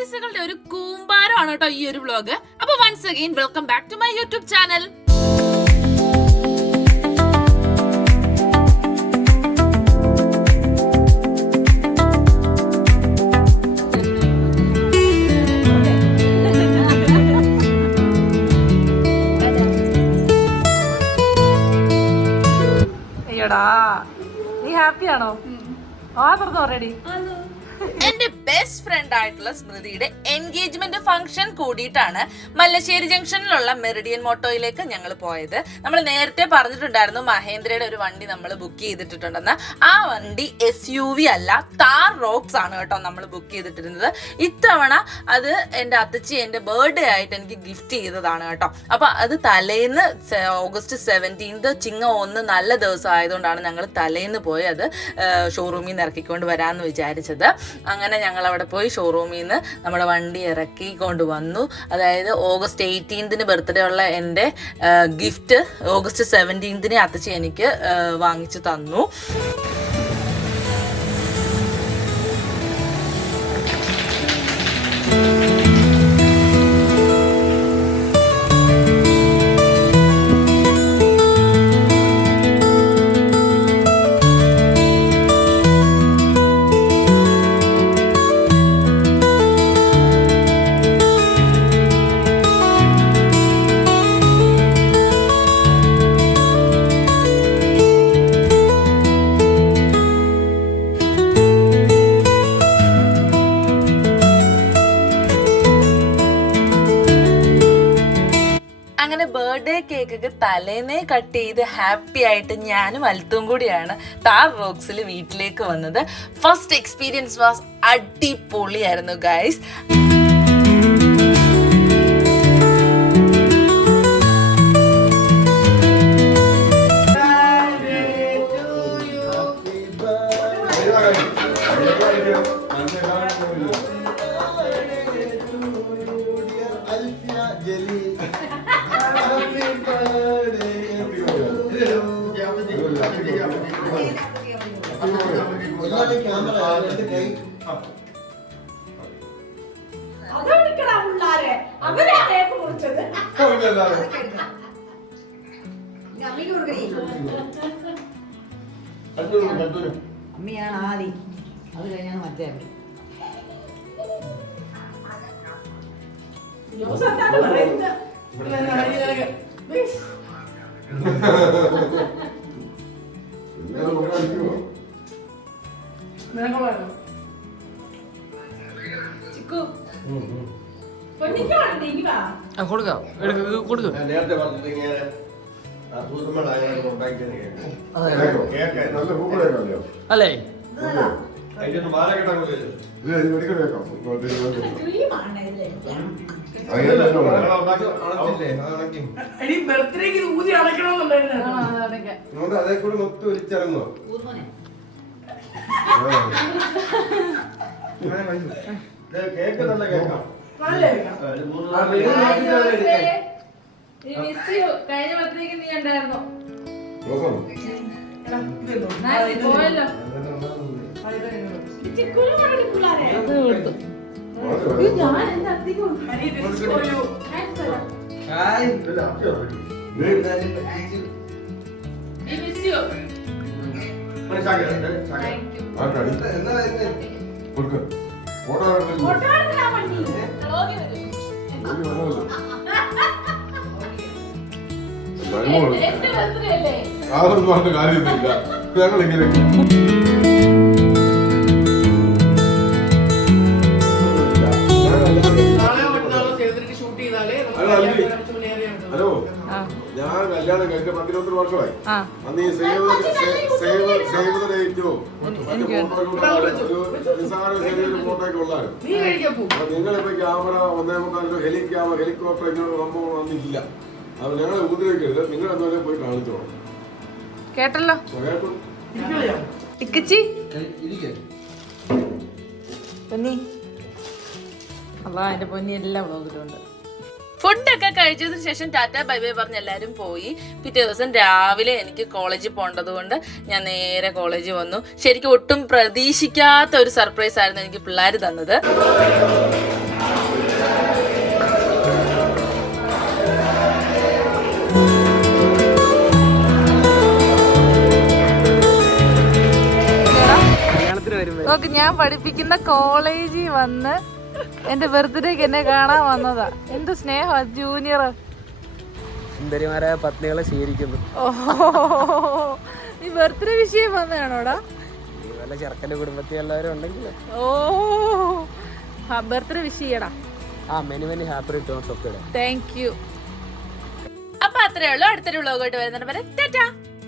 സർപ്രൈസുകളുടെ ഒരു കൂമ്പാരമാണ് കേട്ടോ ഈ ഒരു വ്ലോഗ്. അപ്പൊ once again welcome back to my YouTube channel. അയ്യോടാ, നീ ഹാപ്പിയാണോ? ഓൾറെഡി എന്റെ ബെസ്റ്റ് ഫ്രണ്ട് ആയിട്ടുള്ള സ്മൃതിയുടെ എൻഗേജ്മെന്റ് ഫംഗ്ഷൻ കൂടിയിട്ടാണ് മല്ലശ്ശേരി ജംഗ്ഷനിലുള്ള മെറിഡിയൻ മോട്ടോയിലേക്ക് ഞങ്ങൾ പോയത്. നമ്മൾ നേരത്തെ പറഞ്ഞിട്ടുണ്ടായിരുന്നു മഹേന്ദ്രയുടെ ഒരു വണ്ടി നമ്മൾ ബുക്ക് ചെയ്തിട്ടുണ്ടെന്ന്. ആ വണ്ടി SUV അല്ല, താർ റോക്സ് ആണ് കേട്ടോ നമ്മൾ ബുക്ക് ചെയ്തിട്ടിരുന്നത്. ഇത്തവണ അത് എൻ്റെ അത്തച്ചി എൻ്റെ ബർത്ത്ഡേ ആയിട്ട് എനിക്ക് ഗിഫ്റ്റ് ചെയ്തതാണ് കേട്ടോ. അപ്പൊ അത് തലേന്ന് ഓഗസ്റ്റ് 17 ചിങ്ങ 1 നല്ല ദിവസം ആയതുകൊണ്ടാണ് ഞങ്ങൾ തലേന്ന് പോയി അത് ഷോറൂമിൽ നിന്ന് ഇറക്കിക്കൊണ്ട് വരാമെന്ന് വിചാരിച്ചത്. അങ്ങനെ ഞങ്ങൾ അവിടെ പോയി ഷോറൂമിൽ നിന്ന് നമ്മുടെ വണ്ടി ഇറക്കിക്കൊണ്ട് വന്നു. അതായത് ഓഗസ്റ്റ് 18 ബർത്ത്ഡേ ഉള്ള എൻ്റെ ഗിഫ്റ്റ് ഓഗസ്റ്റ് 17 അത്തച്ചി എനിക്ക് വാങ്ങിച്ചു തന്നു. അങ്ങനെ ബർത്ത്ഡേ കേക്കൊക്കെ തലേന്നേ കട്ട് ചെയ്ത് ഹാപ്പി ആയിട്ട് ഞാനും അൽത്തും കൂടിയാണ് താർ റോക്സിൽ വീട്ടിലേക്ക് വന്നത്. ഫസ്റ്റ് എക്സ്പീരിയൻസ് വാസ് അടിപൊളിയായിരുന്നു ഗൈസ്. അമ്മയാണ് ആദ്യം, അത് കഴിഞ്ഞാണ് മറ്റേ അമ്മ. അല്ലേ ബർത്ത്ഡേക്ക് ഊതി അടയ്ക്കണമെന്നുണ്ടായിരുന്നു. അതേ കൂടെ മൊത്തം ഒലിച്ചിറങ്ങോ? കേക്ക് നല്ല കേക്കാം. കഴിഞ്ഞ പത്രയ്ക്ക് നീ ഉണ്ടായിരുന്നോ? പോയല്ലോ. ഞാൻ എന്റെ അധികം അതൊന്നും പറഞ്ഞ കാര്യമൊന്നുമില്ല. ഞങ്ങളിങ്ങനെ ഹലോ, ഞാൻ കല്യാണം കഴിഞ്ഞ 11 വർഷമായി. അന്ന് ഈ സേവ് ദ ഡേറ്റോ ഫോട്ടോയൊക്കെ ഉള്ളായിരുന്നു. നിങ്ങളിപ്പോ ക്യാമറ 1.4 ഹെലികോപ്റ്റർ ഇങ്ങനെ സംഭവം വന്നിട്ടില്ല. അത് ഞങ്ങളെ ഉപദ്രവിക്കരുത്. നിങ്ങൾ എന്തായാലും പോയി കാണിച്ചോളാം. കേട്ടല്ലോ ഇക്കച്ചി പൊന്നി. അതാ എന്റെ പൊന്നി എല്ലാ വ്ളോഗിലുണ്ട്. ഫുഡൊക്കെ കഴിച്ചതിന് ശേഷം ടാറ്റ ബൈ ബൈ പറഞ്ഞ് എല്ലാവരും പോയി. പിറ്റേ ദിവസം രാവിലെ എനിക്ക് കോളേജിൽ പോകേണ്ടത് കൊണ്ട് ഞാൻ നേരെ കോളേജിൽ വന്നു. ശരിക്കും ഒട്ടും പ്രതീക്ഷിക്കാത്ത ഒരു സർപ്രൈസ് ആയിരുന്നു എനിക്ക് പിള്ളേർ തന്നത്. നോക്ക്, ഞാൻ പഠിപ്പിക്കുന്ന കോളേജിൽ വന്ന് എന്റെ ബർത്ത്ഡേക്ക് എന്നെ കാണാൻ വന്നതാ. എന്ത് സ്നേഹ ജൂനിയർ. സുന്ദരിമാരായ പത്നികളെ സ്വീകരിക്കുന്നു. ഓഹോ, നീ ബർത്ത്ഡേ വിഷയം വന്നതാണോടാ? ഈ വല്ല ചെറുക്കൻ്റെ കുടുംബത്തിൽ എല്ലാവരും ഉണ്ടെങ്കിൽ ഓ, ബർത്ത്ഡേ വിഷ് ചെയ്യടാ. Many happy returns of the day. Thank you. അപ്പൊ അത്രേ ഉള്ളൂ. അടുത്തൊരു വ്ലോഗായിട്ട് വരുന്നുണ്ട്. ടാറ്റാ.